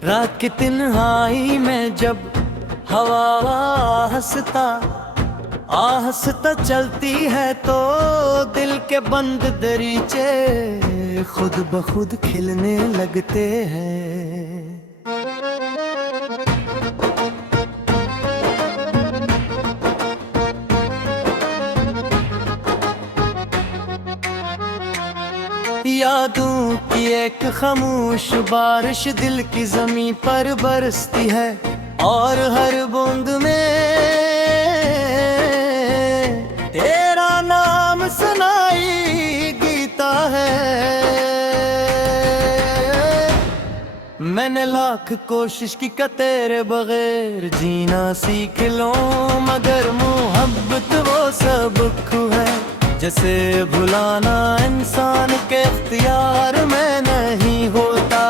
रात की तन्हाई में जब हवा आहस्ता चलती है तो दिल के बंद दरीचे खुद ब खुद खिलने लगते हैं। यादों की एक खामोश बारिश दिल की जमीन पर बरसती है और हर बूंद में तेरा नाम सुनाई गीता है। मैंने लाख कोशिश की तेरे बगैर जीना सीख लो, मगर मोहब्बत वो सबक है जैसे भुलाना इंसान के इख्तियार में नहीं होता।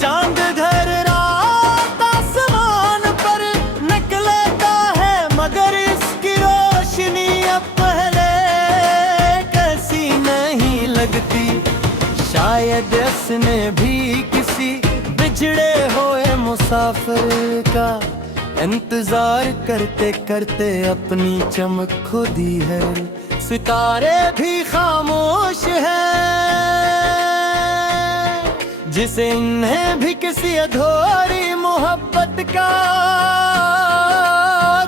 चांद घर रात आसमान पर निकलता है मगर इसकी रोशनी अब पहले कैसी नहीं लगती। शायद इसने भी किसी बिछड़े हुए मुसाफिर का इंतजार करते करते अपनी चमक खो दी है। सितारे भी खामोश हैं जिसे इन्हें भी किसी अधूरी मोहब्बत का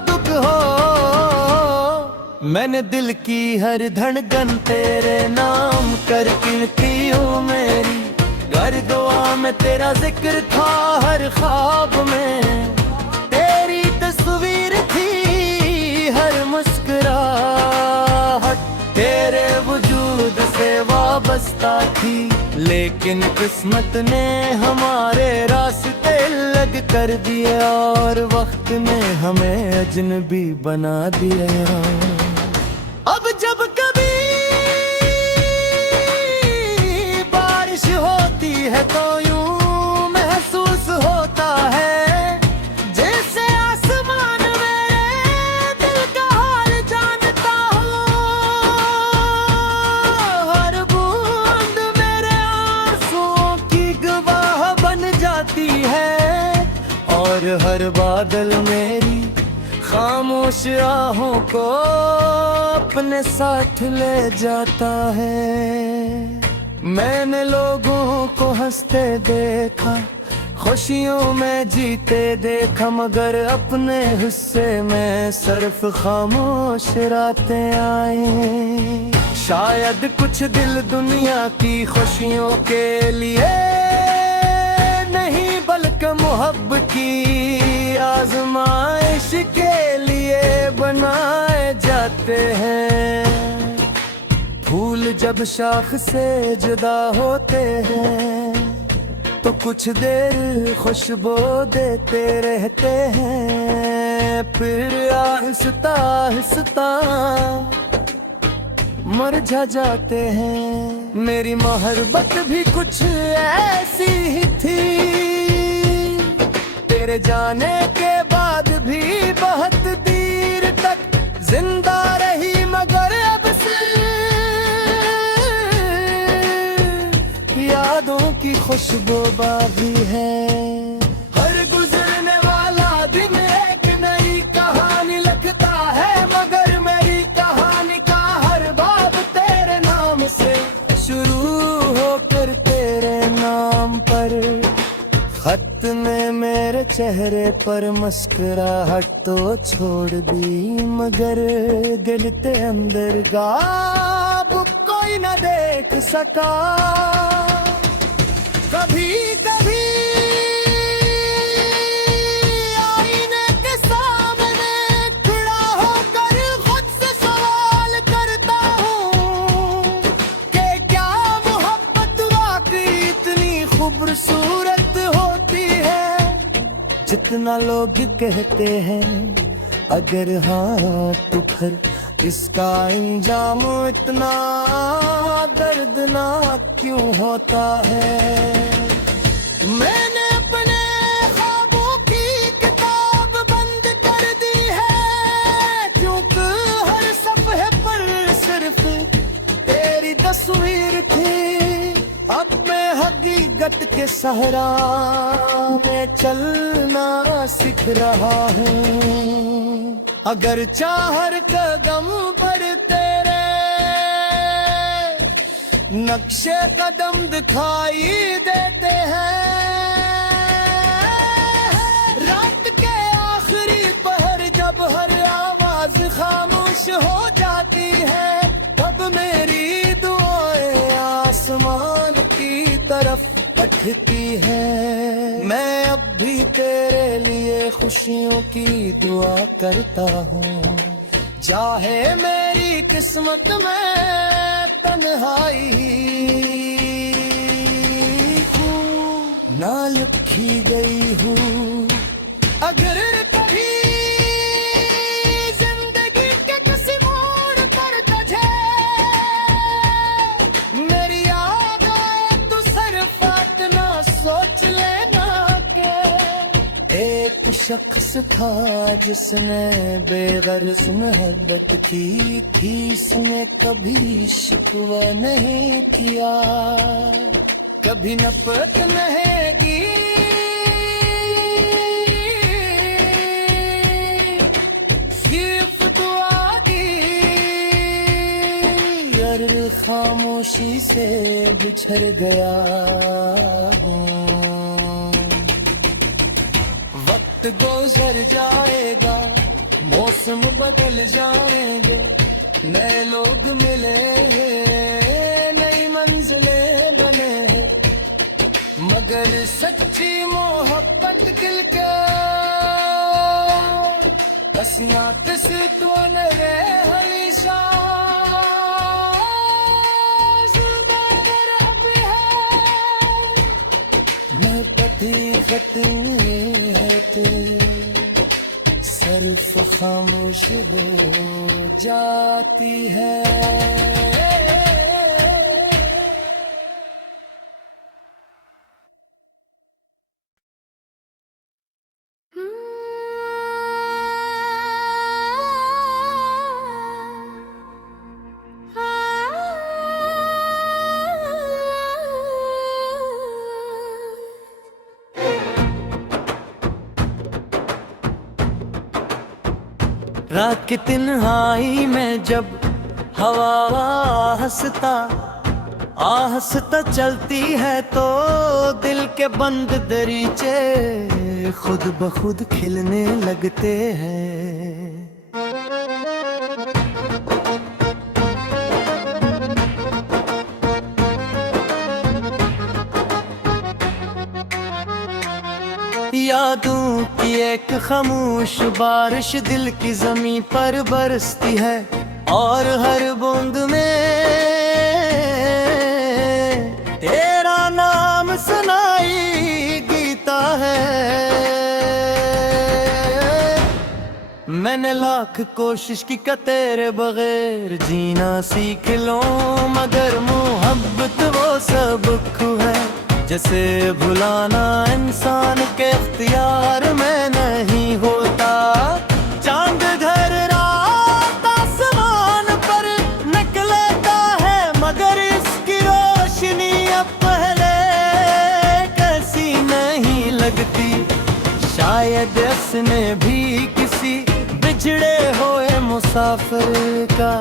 दुख हो। मैंने दिल की हर धड़कन तेरे नाम कर गिनती हूँ मेरी, हर दुआ में तेरा जिक्र था, हर ख्वाब में तेरी तस्वीर थी, हर मुस्कुराहट तेरे वजूद से वाबस्ता थी। लेकिन किस्मत ने हमारे रास्ते अलग कर दिए और वक्त ने हमें अजनबी बना दिया। अब जब कभी बारिश होती है तो यूं महसूस होता है जैसे आसमान मेरे दिल का हाल जानता हो। हर बूंद मेरे आंसुओं की गवाह बन जाती है और हर बादल मेरी खामोश आहों को अपने साथ ले जाता है। मैंने लोगों को हंसते देखा, खुशियों में जीते देखा, मगर अपने हिस्से में सिर्फ खामोश रातें आई। शायद कुछ दिल दुनिया की खुशियों के लिए नहीं बल्कि मोहब्बत की आजमाइश के लिए बनाए जाते हैं। फूल जब शाख से जुदा होते हैं तो कुछ देर खुशबू देते रहते हैं, फिर आहिस्ता आहिस्ता मुरझा जाते हैं। मेरी मोहब्बत भी कुछ ऐसी ही थी, तेरे जाने के बाद भी बहुत देर तक जिंदा रही, मगर अब से यादों की खुशबू बाकी है। हर गुजरने वाला दिन एक नई कहानी लिखता है, मगर मेरी कहानी का हर बाब तेरे नाम से शुरू होकर तेरे नाम पर। खत ने मेरे चेहरे पर मुस्कुराहट तो छोड़ दी, मगर दिल के अंदर गाब कोई न देख सका। कभी कभी आईने के सामने खड़ा होकर खुद से सवाल करता हूँ कि क्या मोहब्बत वाकई इतनी खूबसूरत होती है जितना लोग कहते हैं। अगर हाँ तो फिर इसका अंजाम इतना दर्दनाक क्यों होता है। मैंने अपने ख्वाबों की किताब बंद कर दी है, क्योंकि हर सफ़े पर सिर्फ तेरी तस्वीर थी। अब मैं हकीकत जगत के सहरा में चलना सीख रहा हूँ। अगर चाहर कदम पर तेरे नक्शे कदम दिखाई देते हैं, रात के आखिरी पहर जब हर आवाज खामोश हो जाती है, तब मेरी दुआएं आसमान की तरफ उठती है। मैं अब भी तेरे लिए खुशियों की दुआ करता हूँ, चाहे मेरी किस्मत में तन्हाई हूँ, ना लिखी गई हूँ। अगर कभी जिंदगी के किसी मोड़ पर तुझे मेरी याद आए तो सर फाटना सोच लेना के एक शख्स था जिसने बेगर्ज मोहब्बत की थी, उसने कभी शिकवा नहीं किया, कभी नफरत नहीं की, सिर्फ दुआ की। और खामोशी से बिछड़ गया हूँ। वक्त गुजर जाएगा, मौसम बदल जाएंगे, नए लोग मिलेंगे, नई मंजिलें बने, मगर सच्ची मोहब्बत दिल के हसीनात से तो न रहे हमेशा। मैं पति खत्म है तेरे, सिर्फ खामोश हो जाती है। रात की तन्हाई में जब हवा हंसता चलती है, तो दिल के बंद दरीचे खुद ब खुद खिलने लगते हैं। यादों की एक खामोश बारिश दिल की जमीन पर बरसती है, और हर बूंद में तेरा नाम सुनाई देता है। मैंने लाख कोशिश की कि तेरे बगैर जीना सीख लूं, मगर मोहब्बत वो सबक है जैसे भुलाना इंसान के इख्तियार में नहीं होता। चांद घर रात आसमान पर निकलता है, मगर इसकी रोशनी अब पहले कैसी नहीं लगती। शायद इसने भी किसी बिछड़े हुए मुसाफिर का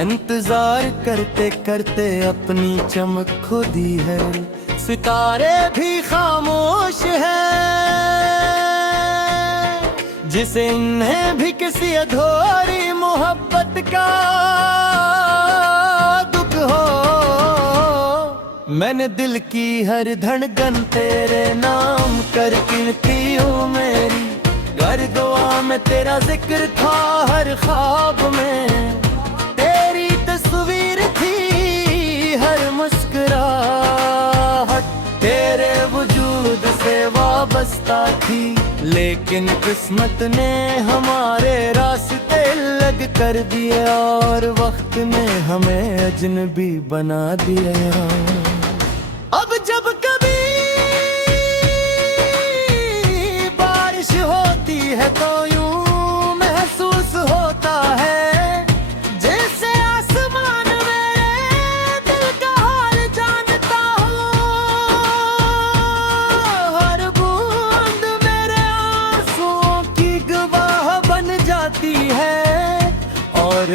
इंतजार करते करते अपनी चमक खो दी है। सितारे भी खामोश हैं, जिसे इन्हें भी किसी अधूरी मोहब्बत का दुख हो। मैंने दिल की हर धड़कन तेरे नाम कर गिनती हूँ मेरी, घर दुआ में तेरा जिक्र था हर ख्वाब में, तेरी तस्वीर थी हर मुस्कुराहट, तेरे वजूद से वाबस्ता थी। लेकिन किस्मत ने हमारे रास्ते अलग कर दिए, और वक्त ने हमें अजनबी बना दिया। अब जब कभी बारिश होती है तो यूं महसूस होता है जैसे आसमान में दिल का हाल जानता हूँ।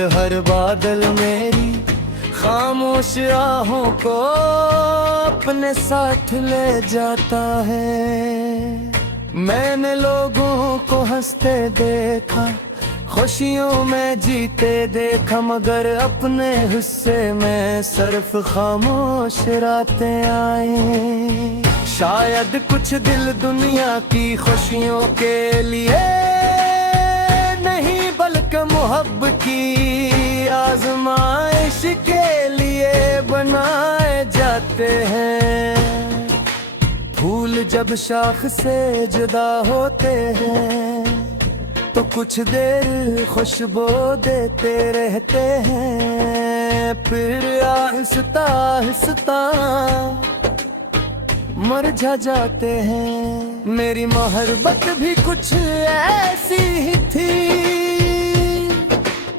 हर बादल मेरी खामोश आहों को अपने साथ ले जाता है। मैंने लोगों को हंसते देखा, खुशियों में जीते देखा, मगर अपने हिस्से में सिर्फ खामोश रातें आई। शायद कुछ दिल दुनिया की खुशियों के लिए नहीं, बल्कि मोहब्बत की आजमाइश के लिए बनाए जाते हैं। फूल जब शाख से जुदा होते हैं तो कुछ देर खुशबू देते रहते हैं, फिर आहिस्ता आहिस्ता मुरझा जाते हैं। मेरी मोहब्बत भी कुछ ऐसी ही थी,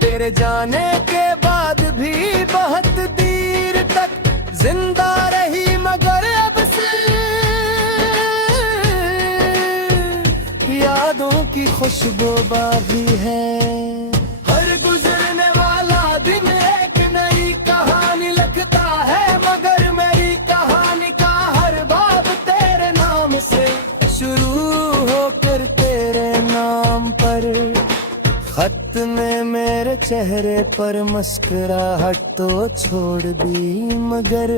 तेरे जाने के बाद भी बहुत देर तक जिंदा रही, मगर अब से यादों की खुशबू बाकी है। हर गुजरने वाला दिन एक नई कहानी लिखता है, मगर मेरी कहानी का हर बाब तेरे नाम से शुरू होकर तेरे नाम पर। खत ने मेरे चेहरे पर मुस्कुराहट तो छोड़ दी, मगर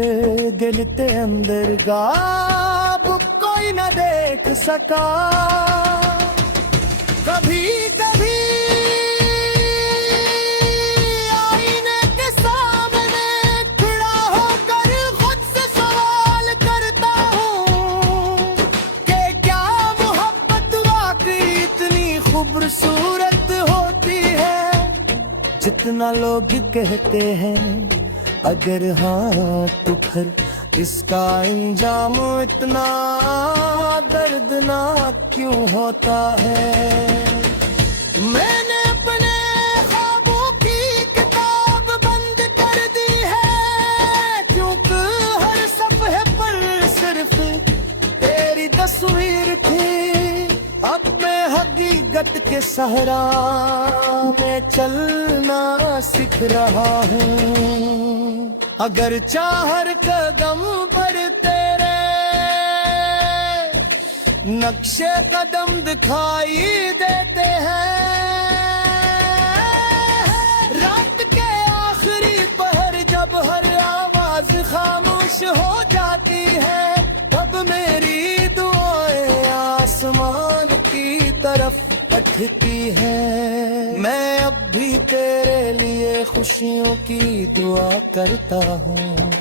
दिल के अंदर गाब कोई न देख सका। कभी कभी आईने के सामने खड़ा होकर खुद से सवाल करता हूँ कि क्या मोहब्बत वाकई इतनी खूबसूरत होती है जितना लोग कहते हैं। अगर हाँ तो फिर इसका अंजाम इतना दर्दनाक क्यों होता है। मैंने अपने ख्वाबों की किताब बंद कर दी है, क्योंकि हर सफ़े पर सिर्फ तेरी तस्वीर थी। अब मैं हकीकत के सहरा में चलना सीख रहा हूँ। अगर चाहर कदम पर तेरे नक्शे कदम दिखाई देते हैं, रात के आखिरी पहर जब हर आवाज खामोश हो जाती है, तब मेरी दुआएं आसमान की तरफ उठती है। मैं अब भी तेरे लिए खुशियों की दुआ करता हूँ,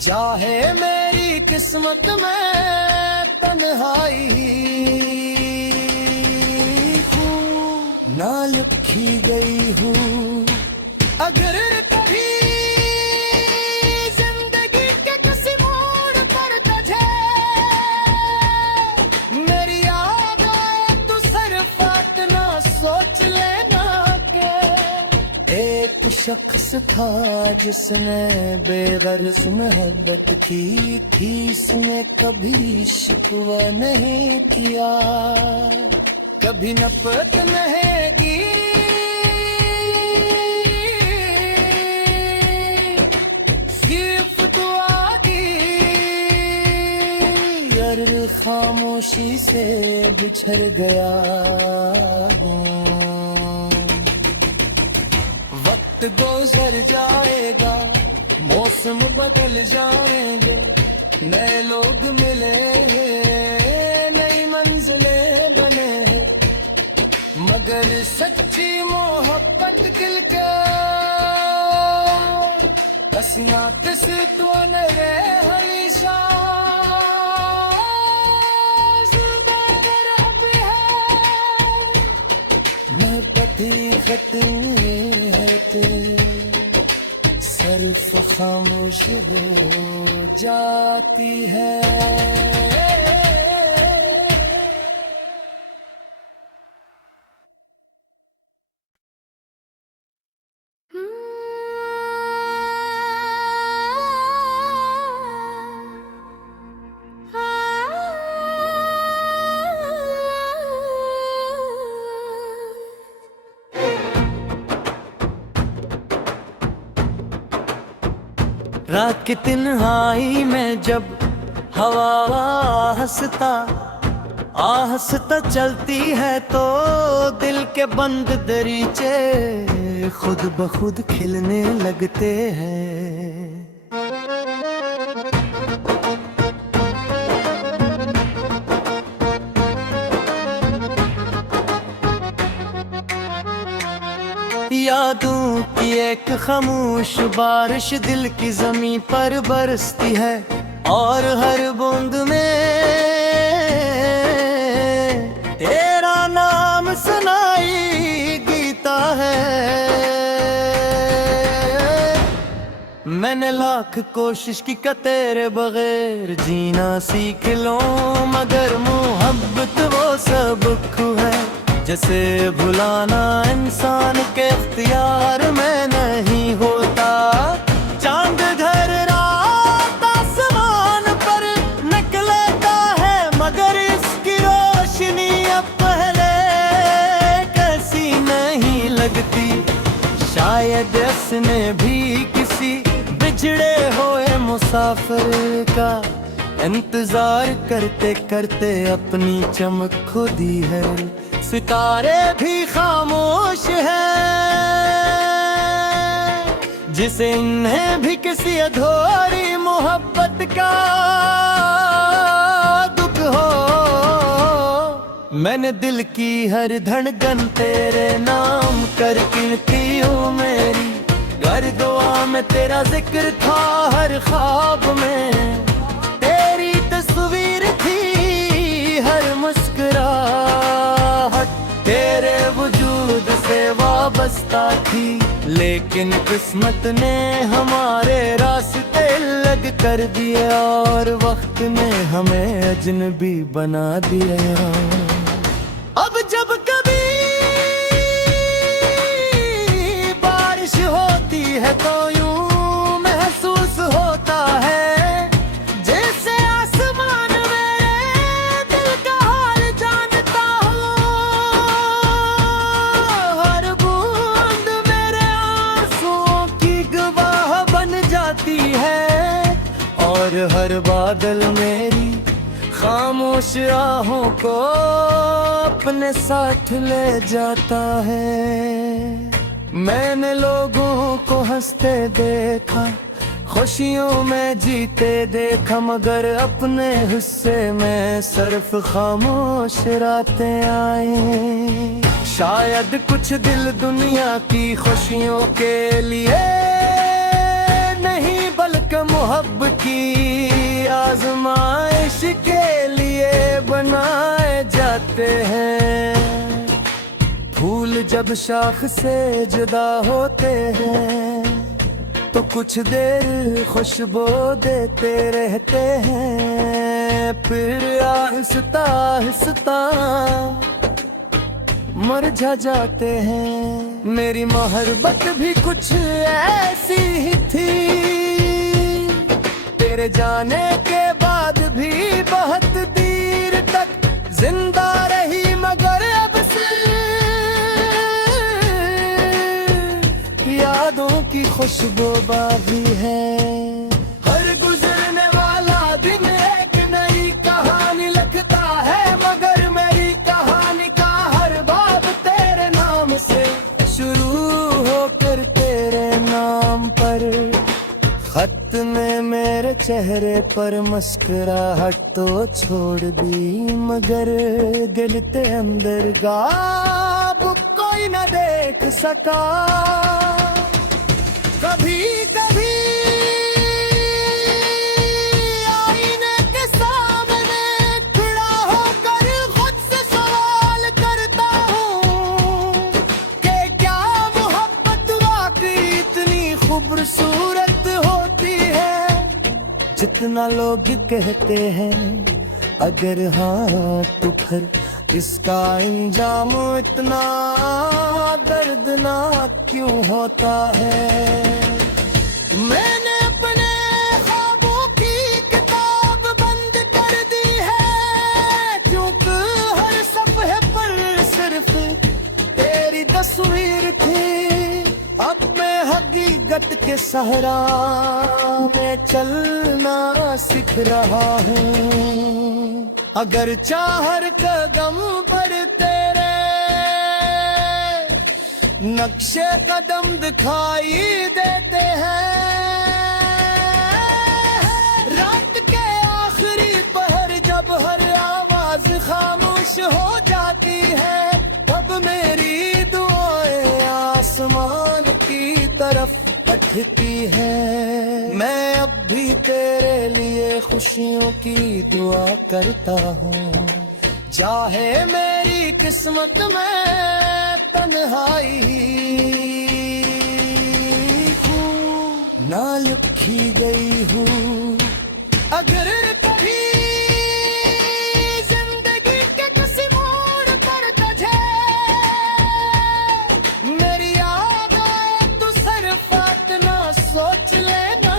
चाहे मेरी किस्मत में तन्हाई हूँ ना लिखी गई हूँ। अगर कभी जिंदगी के किसी मोड़ पर तुझे मेरी याद आए तो सिर्फ इतना सोच लेना के एक शख्स था जिसने बेगर्ज मोहब्बत की थी, इसने कभी शिकवा नहीं किया, कभी नफरत नहीं की, सिर्फ दुआ की। यार खामोशी से बिछड़ गया हूँ। वक्त गुजर जाएगा, मौसम बदल जाएंगे, नए लोग मिले, नई मंजिलें बने, मगर सच्ची मोहब्बत दिल के हसीना किस तो न रे हमेशा मैं पति खत्म है तेरे, सिर्फ खामोश हो जाती है। रात की तन्हाई में जब हवा आहिस्ता चलती है तो दिल के बंद दरीचे खुद ब खुद खिलने लगते हैं। यादों की एक खामोश बारिश दिल की जमीन पर बरसती है और हर बूंद में तेरा नाम सुनाई गीता है। मैंने लाख कोशिश की का तेरे बगैर जीना सीख लूं, मगर मोहब्बत वो सबक है जैसे भुलाना इंसान के इख्तियार में नहीं होता। चांद घर रात आसमान पर निकलता है मगर इसकी रोशनी अब पहले कैसी नहीं लगती। शायद इसने भी किसी बिछड़े हुए मुसाफिर का इंतजार करते करते अपनी चमक खो दी है। सितारे भी खामोश हैं जिसे इन्हें भी किसी अधूरी मोहब्बत का दुख हो। मैंने दिल की हर धड़कन तेरे नाम कर गिनती हूँ मेरी, हर दुआ में तेरा जिक्र था, हर ख्वाब में तेरी तस्वीर थी, हर मुस्कुराहट तेरे वजूद से वाबस्ता थी। लेकिन किस्मत ने हमारे रास्ते अलग कर दिए और वक्त ने हमें अजनबी बना दिया। अब जब कभी बारिश होती है तो यूं महसूस होता है जैसे आसमान मेरे दिल का हाल जानता हो। हर बूंद मेरे आंसुओं की गवाह बन जाती है और हर बादल मेरी खामोश आहों को अपने साथ ले जाता है। मैंने लोगों को हंसते देखा, खुशियों में जीते देखा, मगर अपने हिस्से में सिर्फ खामोश रातें आए। शायद कुछ दिल दुनिया की खुशियों के लिए नहीं बल्कि मोहब्बत की आजमाइश के लिए बनाए जाते हैं। फूल जब शाख से जुदा होते हैं तो कुछ देर खुशबू देते रहते हैं, फिर आहिस्ता आहिस्ता मुरझा जाते हैं। मेरी मोहब्बत भी कुछ ऐसी ही थी, तेरे जाने के बाद भी बहुत देर तक जिंदा रही, मगर अब से यादों की खुशबू बाकी है। हर गुजरने वाला दिन एक नई कहानी लिखता है, मगर मेरी कहानी का हर बाब तेरे नाम से शुरू होकर तेरे नाम पर। खत ने मेरे चेहरे पर मुस्कुराहट तो छोड़ दी, मगर दिल के अंदर गाब कोई न देख सका। कभी कभी आईने के सामने खड़ा होकर खुद से सवाल करता हूँ कि क्या मोहब्बत वाकई इतनी खूबसूरत होती है जितना लोग कहते हैं। अगर हाँ तो फिर इसका अंजाम इतना दर्दनाक क्यों होता है। मैंने अपने ख्वाबों की किताब बंद कर दी है, क्योंकि हर सफ़े पर सिर्फ तेरी तस्वीर थी। अब मैं हकीकत के सहरा में चलना सीख रहा हूँ। अगर चाहर कदम पर तेरे नक्शे कदम दिखाई देते हैं, रात के आखिरी पहर जब हर आवाज खामोश हो जाती है, तब मेरी दुआएं आसमान की तरफ उठती है। मैं अब भी तेरे लिए खुशियों की दुआ करता हूँ, चाहे मेरी किस्मत में तन्हाई हूँ, ना लिखी गई हूँ। अगर कभी जिंदगी के किसी मोड़ पर तुझे मेरी याद आए तो सिर्फ इतना सोच लेना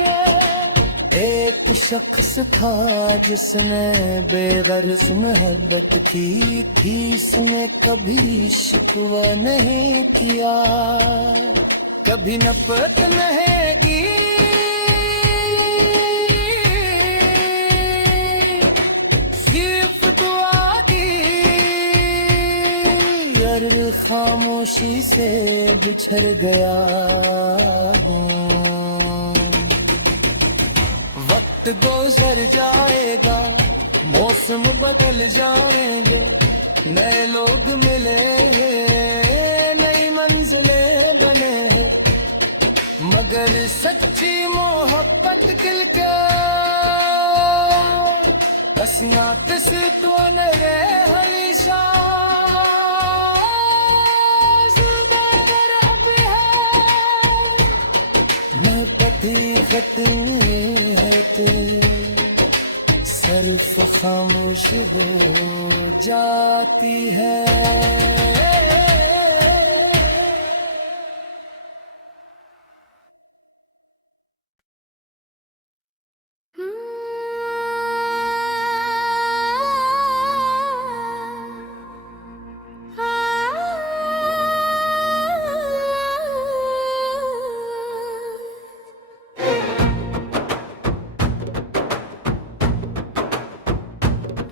के एक शख्स था जिसने बेगर्ज मोहब्बत की थी, उसने कभी शिकवा नहीं किया, कभी नफरत नहीं की, सिर्फ दुआ की। यार खामोशी से बिछड़ गया हूँ, वक्त गुजर जाएगा, मौसम बदल जाएंगे, नए लोग मिलेंगे, नई मंजिलें बने, मगर सच्ची मोहब्बत दिल के हसियां किस तो न रे हमेशा मैं पति खतने है तेरे, सिर्फ खामोश हो जाती है।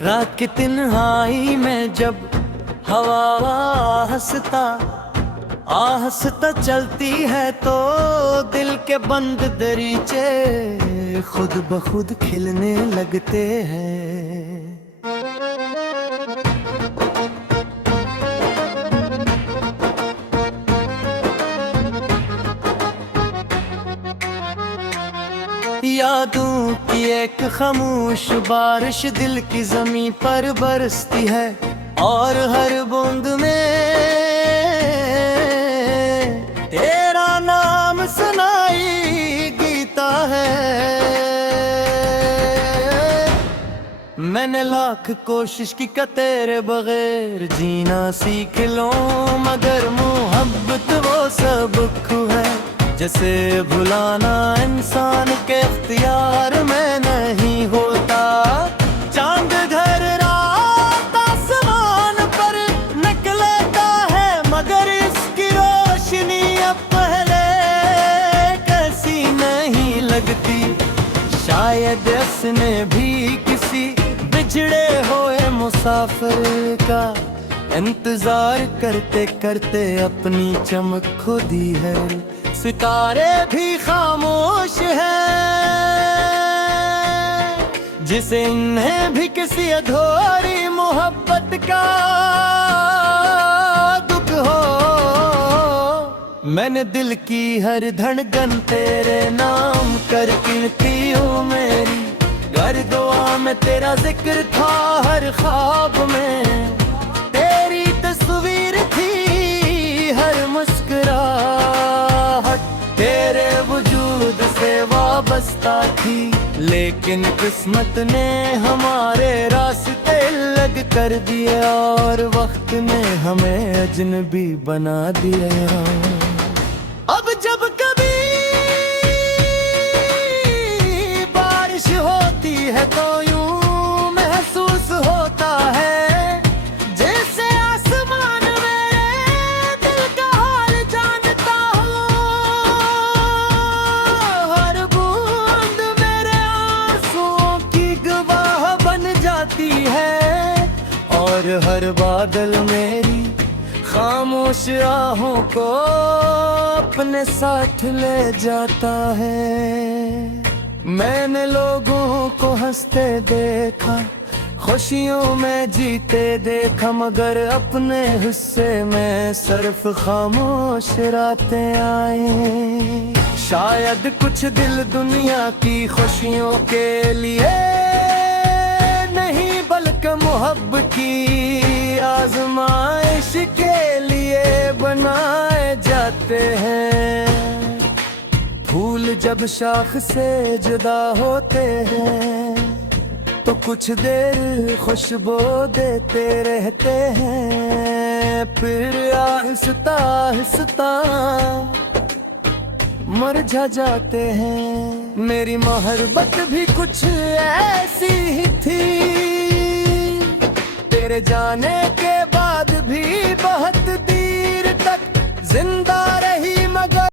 रात की तन्हाई में जब हवा आहस्ता चलती है, तो दिल के बंद दरीचे खुद ब खुद खिलने लगते हैं। यादों की एक खामोश बारिश दिल की जमीन पर बरसती है, और हर बूंद में तेरा नाम सुनाई गीता है। मैंने लाख कोशिश की कि तेरे बगैर जीना सीख लूं, मगर मोहब्बत वो सबक है जैसे भुलाना इंसान के इख्तियार में नहीं होता। चांद घर रात आसमान पर निकलता है, मगर इसकी रोशनी अब पहले कैसी नहीं लगती। शायद इसने भी किसी बिछड़े हुए मुसाफिर का इंतजार करते करते अपनी चमक खो दी है। सितारे भी खामोश हैं, जिसे इन्हें भी किसी अधूरी मोहब्बत का दुख हो। मैंने दिल की हर धड़कन तेरे नाम कर गिनती हूँ मेरी, हर दुआ में तेरा जिक्र था, हर ख्वाब में तेरी तस्वीर थी, हर मुस्कुराहट तेरे वजूद से वाबस्ता थी। लेकिन किस्मत ने हमारे रास्ते अलग कर दिए, और वक्त ने हमें अजनबी बना दिया। अब जब कभी बारिश होती है तो यूं महसूस होता है जैसे आसमान मेरे दिल का हाल जानता हो। और हर बादल मेरी खामोश आहों को अपने साथ ले जाता है। मैंने लोगों को हंसते देखा, खुशियों में जीते देखा, मगर अपने हिस्से में सिर्फ खामोश रातें आई। शायद कुछ दिल दुनिया की खुशियों के लिए नहीं, बल्कि मोहब्बत की आजमाइश के लिए बनाए जाते हैं। फूल जब शाख से जुदा होते हैं तो कुछ देर खुशबू देते रहते हैं, फिर आहिस्ता आहिस्ता मुरझा जाते हैं। मेरी मोहब्बत भी कुछ ऐसी ही थी, तेरे जाने के